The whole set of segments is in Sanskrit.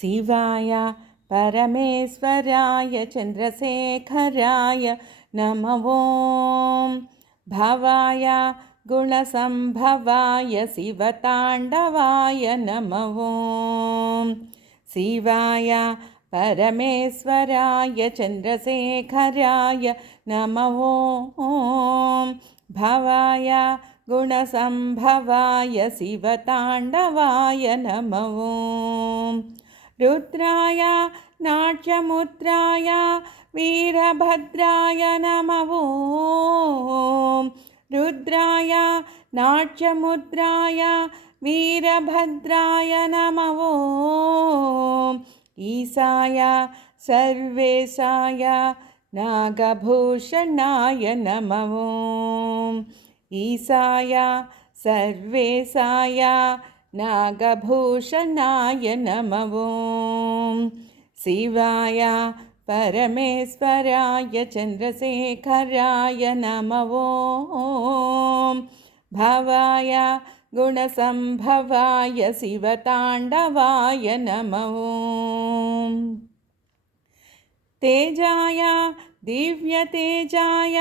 शिवाय परमेश्वराय चन्द्रशेखराय नमः ॐ भवाय गुणसम्भवाय शिवताण्डवाय नमः ॐ शिवाय परमेश्वराय चन्द्रशेखराय नमः ॐ भवाय गुणसम्भवाय शिवताण्डवाय नमः ॐ रुद्राय नाट्यमुद्राय वीरभद्राय नमः ॐ रुद्राय नाट्यमुद्राय वीरभद्राय नमः ॐ ईशाय सर्वेशाय नागभूषणाय नमः ॐ ईशाय सर्वेशाय नागभूषणाय नमः ॐ शिवाय परमेश्वराय चन्द्रशेखराय नमः ॐ भवाय गुणसम्भवाय शिवताण्डवाय नमः ॐ तेजाय दिव्यतेजाय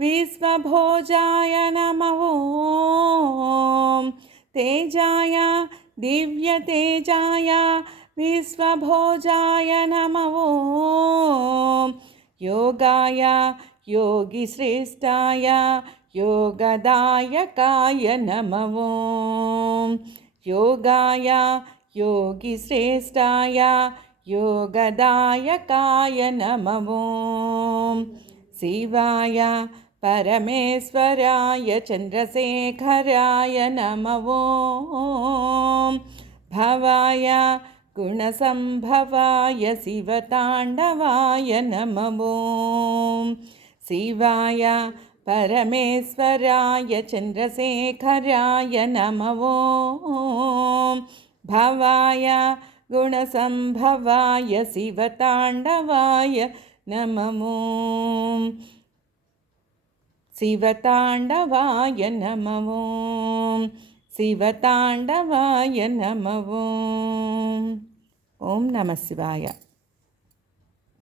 विश्वभोजाय नमः ॐ तेजाय दिव्यतेजाय विश्वभोजाय नमः ॐ योगाय योगिश्रेष्ठाय योगदायकाय नमः ॐ योगाय योगिश्रेष्ठाय योगदायकाय नमः ॐ शिवाय परमेश्वराय चन्द्रशेखराय नमः ॐ भवाय गुणसम्भवाय शिवताण्डवाय नमः ॐ शिवाय परमेश्वराय चन्द्रशेखराय नमः ॐ भवाय गुणसम्भवाय शिवताण्डवाय नमः ॐ शिवताण्डवाय नमः ॐ शिवताण्डवाय नमः ॐ नमः शिवाय।